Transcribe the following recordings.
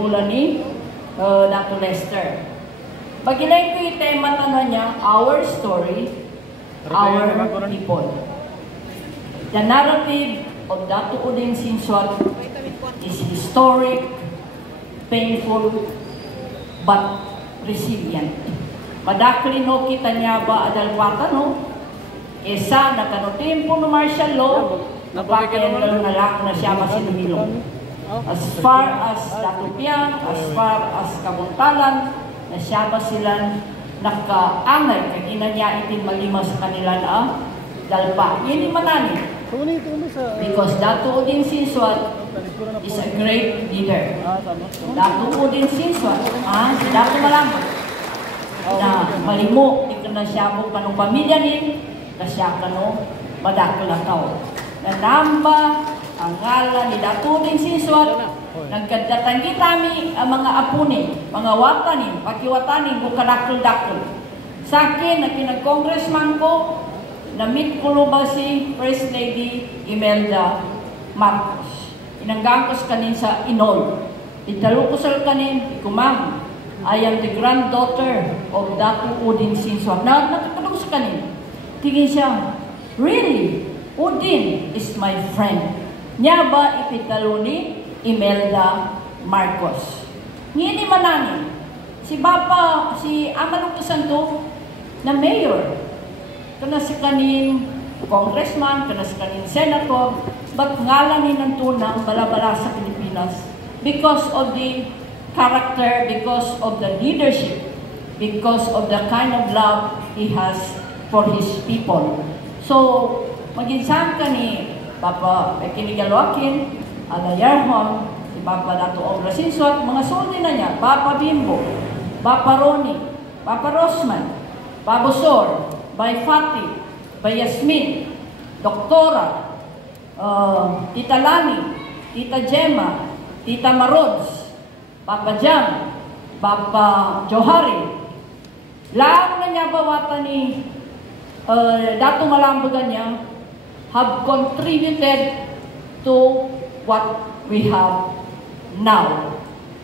Pula ni Dr. Lester. Pagilay ko yung tema niya, Our Story, Our People. The narrative of Dr. Uding Sinsuat is historic, painful, but resilient. Madakli no kita niya ba adalwata no? Isa na kanutimpo no martial law, napakailan na lang na siya masinumilong. As far as Datupiang, as far as Kabuntalan, na siya ba silang nakaangay kag ina niya itin malima sa kanila na dalpa. Yun manani. Because Datu Uding Sinsuat is a great leader. Datu Uding Sinsuat, si Datu Malambot, na malimo, di ka na siya mo kanong pamilya ni, na siya kano madakulakaw. Nanamba ang ngalan ni Datu Uding Sinsuat, nagkadatangi kami ang mga apuni, mga watanin, pakiwatanin, bukadakul-dakul. Sa akin, na pinag-congressman ko, na-meet ko ba si First Lady Imelda Marcos. Inanggangkos kanin sa Inol. Italukusal kanin, kumam, I am the granddaughter of Datu Uding Sinsuat. Nakatulog sa kanin. Tingin siya, really? Uding is my friend. Niya ba ipitalo ni Imelda Marcos? Ngini manani, si Amalutusan to, na mayor, kana si kanin congressman, kana si kanin senator, but ngalanin ng tunang balabala sa Pilipinas because of the character, because of the leadership, because of the kind of love he has for his people. So, maginsam ka ni Papa Kinigalwakin, Alayarhon, si Papa Datu Obra Sinsuat, mga suldi na niya, Papa Bimbo, Papa Roni, Papa Rosman, Papa Sor, Bay Fati, Bay Yasmin, Doktora, Tita Lani, Tita Gemma, Tita Marods, Papa Jam, Papa Johari. Lahat na niya bawata ni Datu Malambagan niya have contributed to what we have now.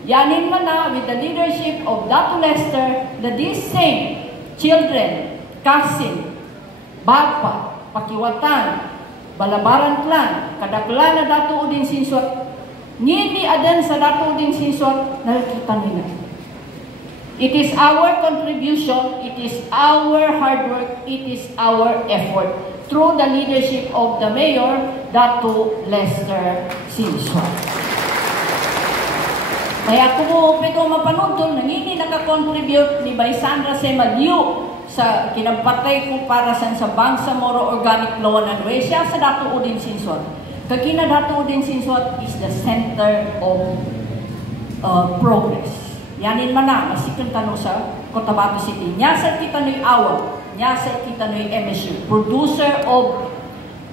Yanin man na with the leadership of Datu Lester that these same children, cousin, bapa, pakiwatan, balabaran clan, kadaklan na Datu Uding Sinsuat, ngini adan sa Datu Uding Sinsuat, nakikita nila. It is our contribution, it is our hard work, it is our effort through the leadership of the Mayor, Datu Lester Sinsuat. Kaya kung pwede mapanood doon, nangini nakakontribute ni Bay Sandra Semadyo sa kinapatay ko para sa Bangsamoro Organic Law ng Russia sa Datu Uding Sinsuat. Kagina Datu Uding Sinsuat is the center of progress. Yanin man na, masikan tanong sa Cotabato City. Nyasa kita no'y awa, nyasa kita no'y MSU, producer of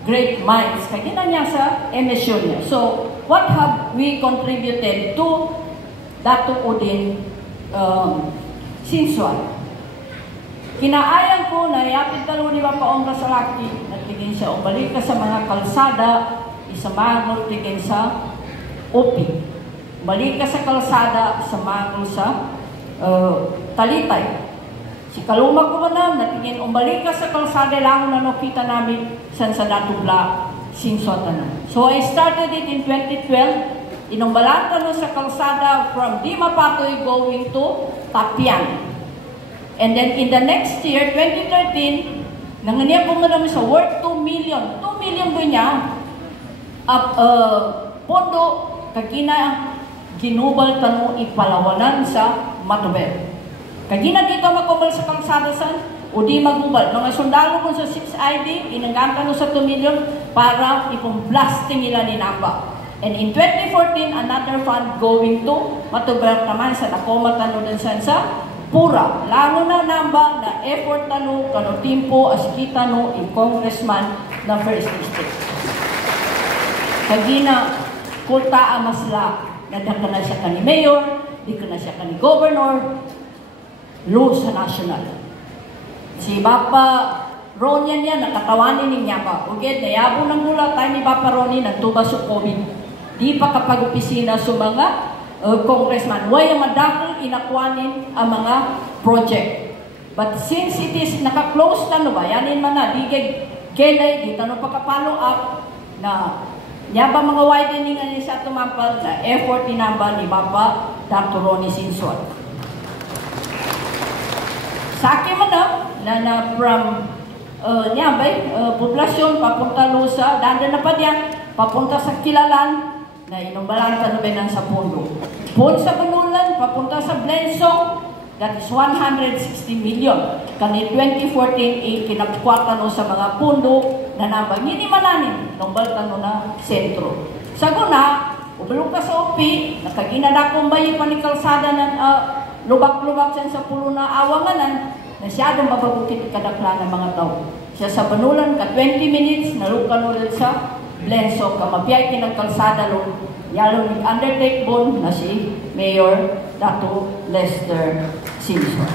great minds. Kagina niya sa MSU niya. So, what have we contributed to Datu Uding Sinsuat? Kinaayan ko na yapit talo ni Papa Ongra sa laki, nagtigin siya, balik ka sa mga kalsada, isamahol tigin sa OP. Balik ka sa kalsada, isamahol sa Talitay. Si Kaluma ko na, natingin, balik ka sa kalsada, lang na nakita namin sa Datu Sinsuat na. So I started it in 2012, inumbalatan sa kalsada from Dimapatoy going to Tapian. And then in the next year, 2013, nanganiya po namin sa worth 2 million. 2 million po niya, pondo, kagina, ginubal tano ipalawanan sa Matubel. Kagina dito makumbal sa kalsada sa, o di magubal. Mga sundalo po sa 6ID, inanggamta no sa 2 million para ipong-blasting nila ni Namba. And in 2014, another fund going to Matubel naman sa Tacoma tano din sa Pura. Lalo na Namba na effort tano, kano timpo, as kita no, congressman na First District. Kagina, kulta amasla, nadaka na siya ka ni Mayor, di ka na siya ka ni Governor, low sa national. Si Papa Ronian yan, nakatawanin niya pa. Uged, nayabo ng gula tayo ni Papa Roni, nagtuba sa COVID. Di pa kapag opisina sa mga congressman. Way madakol inakwanin ang mga project. But since it is naka-close na no ba, yanin man na, di kelay, di tanong pagka-follow up na yaba mga widening na siya tumampal na effort inamba ni Papa Dr. Ronnie Sinsuat. Sa akin man na from poblasyon papunta Lusa, danda na pa diyan, papunta sa Kilalan, na inumbalan tanubenan sa Pundo. Pun sa Banulan, papunta sa Blensong, that is 160 million. Kani 2014, kinapukwatan sa mga pundo na nabang hinimalanin ng baltano na sentro. Saguna, ubulong ka sa OP, nakaginadakong bayi pa ni kalsada na lubak-lubak sa pulo na awanganan, na siya doon mababukit kadakla ng mga tao. Siya sa Banulan, ka 20 minutes, nalukan ulit sa Blenso, kamapiyay kinagkalsada yalong undertake bon na si Mayor Dato Lester Simpson.